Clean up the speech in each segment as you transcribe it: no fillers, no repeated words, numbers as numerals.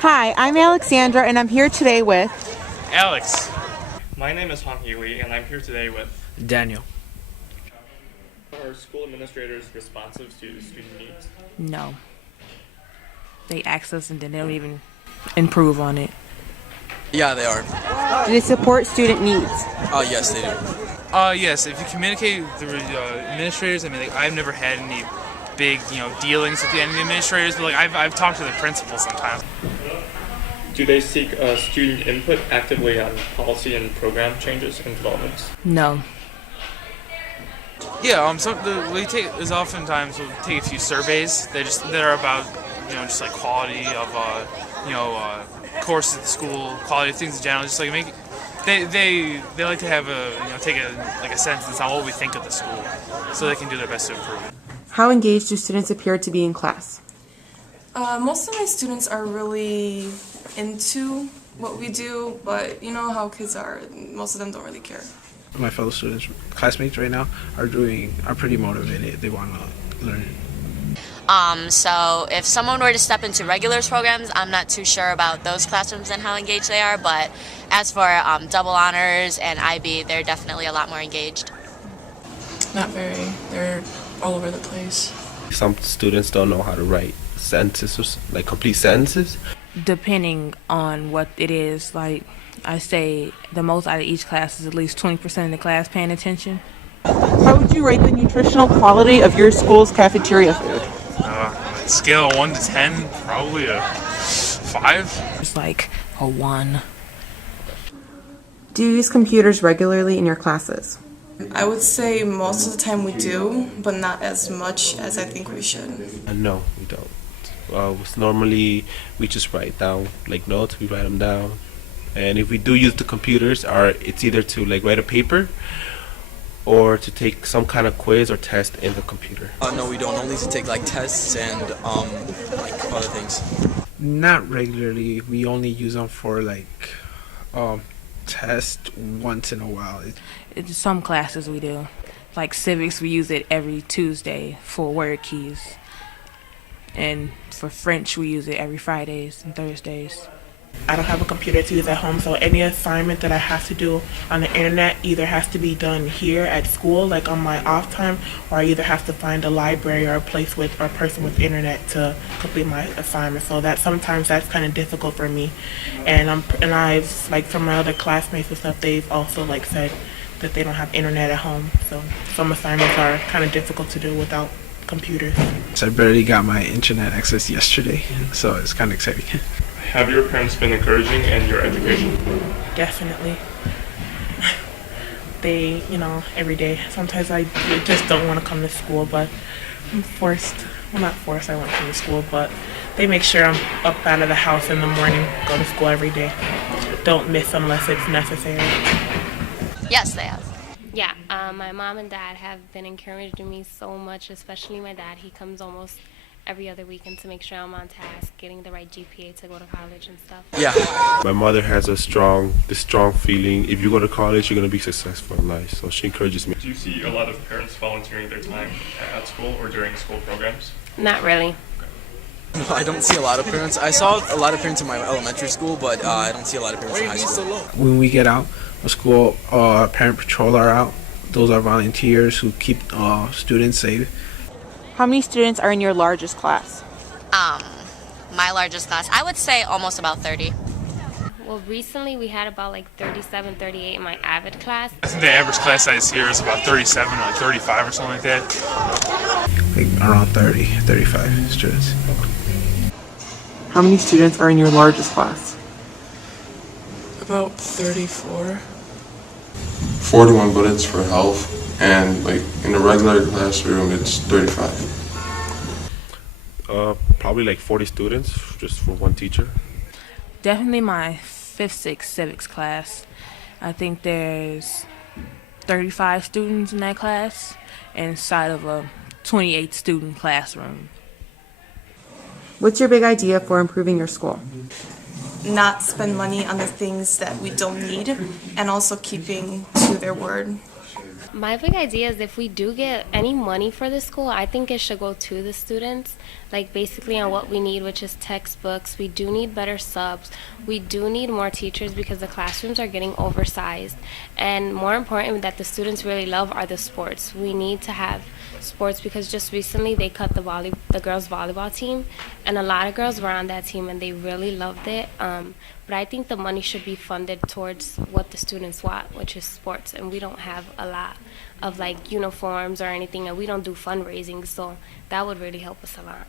Hi, I'm Alexandra, and I'm here today with Alex. My name is Han Healy, and I'm here today with Daniel. Are school administrators responsive to student needs? No. They ask us and then they don't even improve on it. Yeah, they are. Do they support student needs? Oh, yes, they do. Yes, if you communicate with the administrators, I mean, like, I've never had any big, dealings with any administrators, but, like, I've talked to the principal sometimes. Do they seek student input actively on policy and program changes and developments? No. Yeah, we take is oftentimes we'll take a few surveys that are about, just like quality of, courses at the school, quality of things in general, just like make. They like to have take a sentence on what we think of the school, so they can do their best to improve it. How engaged do students appear to be in class? Most of my students are really into what we do, but you know how kids are, most of them don't really care. My fellow students, classmates right now, are pretty motivated. They want to learn. So if someone were to step into regulars programs, I'm not too sure about those classrooms and how engaged they are, but as for double honors and IB, they're definitely a lot more engaged. Not very. They're all over the place. Some students don't know how to write sentences, like complete sentences. Depending on what it is, like I say the most out of each class is at least 20% of the class paying attention. How would you rate the nutritional quality of your school's cafeteria food? Scale of 1 to 10, probably a 5. It's like a 1. Do you use computers regularly in your classes? I would say most of the time we do, but not as much as I think we should. No, we don't. Normally we just write down like notes. We write them down, and if we do use the computers, it's either to like write a paper or to take some kind of quiz or test in the computer. No, we don't. Only to take like tests and like other things. Not regularly. We only use them for test once in a while. It's some classes we do. Like civics, we use it every Tuesday for word keys. And for French, we use it every Fridays and Thursdays. I don't have a computer to use at home, so any assignment that I have to do on the internet either has to be done here at school, like on my off time, or I either have to find a library or a person with internet to complete my assignment. So sometimes that's kind of difficult for me. And I've like from my other classmates and stuff, they've also like said that they don't have internet at home. So some assignments are kind of difficult to do without computers. So I barely got my internet access yesterday, so it's kind of exciting. Have your parents been encouraging in your education? Definitely. They, every day. Sometimes I just don't want to come to school, but I'm forced. Well, not forced, I want to come to school, but they make sure I'm up out of the house in the morning, go to school every day. Don't miss unless it's necessary. Yes, they have. Yeah, my mom and dad have been encouraging me so much, especially my dad. He comes almost every other weekend to make sure I'm on task, getting the right GPA to go to college and stuff. Yeah. My mother has this strong feeling if you go to college, you're going to be successful in life. So she encourages me. Do you see a lot of parents volunteering their time at school or during school programs? Not really. No, I don't see a lot of parents. I saw a lot of parents in my elementary school, but I don't see a lot of parents in high school. When we get out of school, parent patrol are out. Those are volunteers who keep students safe. How many students are in your largest class? My largest class, I would say almost about 30. Well, recently we had about like 37, 38 in my AVID class. I think the average class size here is about 37 or like 35 or something like that. Like around 30, 35 students. How many students are in your largest class? About 34. 41, but it's for health. And like in a regular classroom, it's 35. Probably like 40 students, just for one teacher. Definitely my 5th, 6th civics class. I think there's 35 students in that class inside of a 28 student classroom. What's your big idea for improving your school? Not spend money on the things that we don't need, and also keeping to their word. My big idea is if we do get any money for the school, I think it should go to the students. like basically on what we need, which is textbooks. We do need better subs. We do need more teachers because the classrooms are getting oversized. And more important, that the students really love are the sports. We need to have sports because just recently they cut the girls volleyball team, and a lot of girls were on that team and they really loved it. But I think the money should be funded towards what the students want, which is sports, and we don't have a lot of like uniforms or anything, and we don't do fundraising, so that would really help us a lot.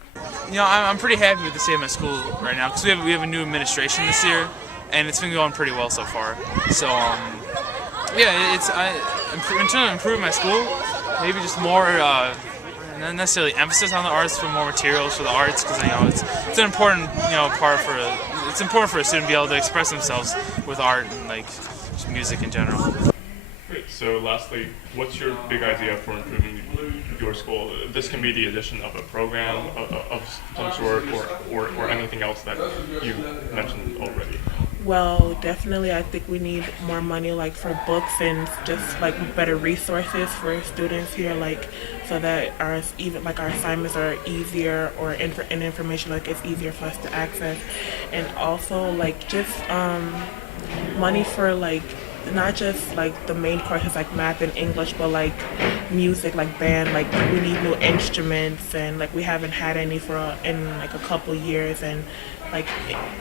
You know, I'm pretty happy with the state of my school right now because we have a new administration this year, and it's been going pretty well so far. So yeah, I'm trying to improve my school. Maybe just more, not necessarily emphasis on the arts, but more materials for the arts, because it's an important part for it's important for a student to be able to express themselves with art and like just music in general. Great. So lastly, what's your big idea for improving your school? This can be the addition of a program of some sort, or anything else that you mentioned already. Well, definitely, I think we need more money, like for books and just like better resources for students here, like so that our assignments are easier, or information like it's easier for us to access, and also like just money for like not just like the main courses like math and English, but like music, like band. Like we need new instruments, and like we haven't had any in like a couple years, and like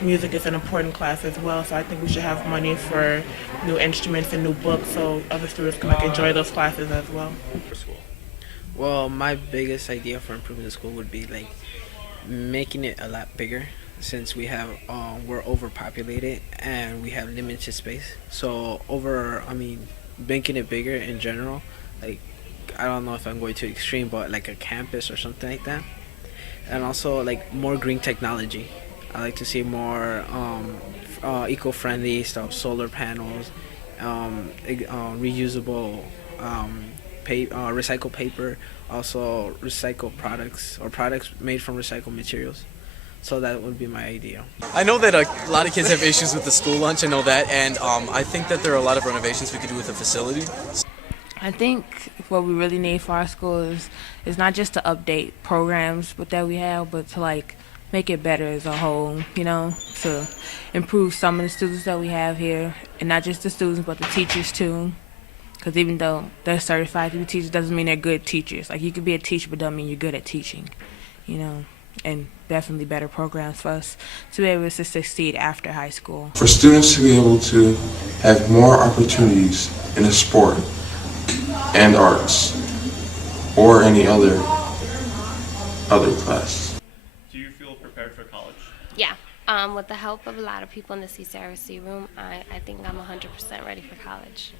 music is an important class as well. So I think we should have money for new instruments and new books, so other students can like enjoy those classes as well. Well, my biggest idea for improving the school would be like making it a lot bigger, since we're overpopulated and we have limited space. So making it bigger in general, like I don't know if I'm going too extreme, but like a campus or something like that. And also like more green technology. I like to see more eco-friendly stuff, solar panels, reusable recycled paper, also recycled products or products made from recycled materials. So that would be my idea. I know that a lot of kids have issues with the school lunch, I know that, and I think that there are a lot of renovations we could do with the facility. I think what we really need for our school is not just to update programs that we have, but to like make it better as a whole, to improve some of the students that we have here, and not just the students, but the teachers too. Because even though they're certified to be teachers, doesn't mean they're good teachers. Like you could be a teacher, but doesn't mean you're good at teaching, and definitely better programs for us to be able to succeed after high school. For students to be able to have more opportunities in a sport and arts or any other class. Do you feel prepared for college? Yeah. With the help of a lot of people in the CCRC room, I think I'm 100% ready for college.